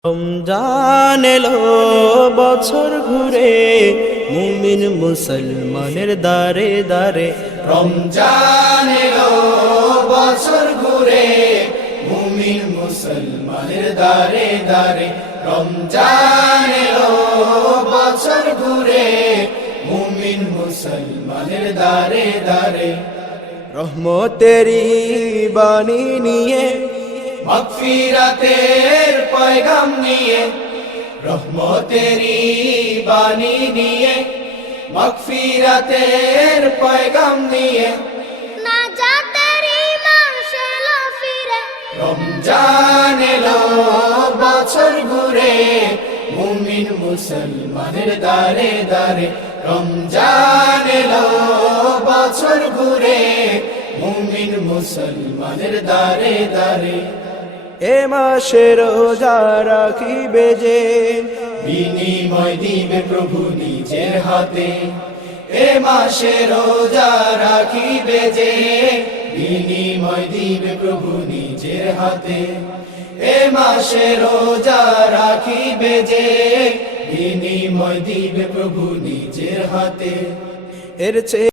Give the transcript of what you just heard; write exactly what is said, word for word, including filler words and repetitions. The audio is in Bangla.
রমজান এলো বছর ঘুরে মুমিন মুসলমানের দারে দারে। রমজান এলো বছর ঘুরে মুমিন মুসলমানের দারে দারে। রমজান এলো বছর ঘুরে মুমিন মুসলমানের দারে দারে। রহমতেরি বাণী নিয়ে মাগফিরাতের পয়গাম নিয়ে, রহমতেরি বাণী নিয়ে, মাগফিরাতের পয়গাম নিয়ে, নাজাতেরি মাস এলো ফিরে। রমজান এলো বছর ঘুরে মুমিন মুসলমানের দারে দারে। রমজান এলো বছর ঘুরে মুমিন মুসলমানের দারে দারে। এ মাসে রোজা রাখিবে যে বিনিময় দিবে প্রভু নিজের হাতে। এ মাসে রোজা রাখিবে যে বিনিময় দিবে প্রভু নিজের হাতে। এ মাসে রোজা রাখিবে যে বিনিময় দিবে প্রভু নিজের হাতে। এর চেয়ে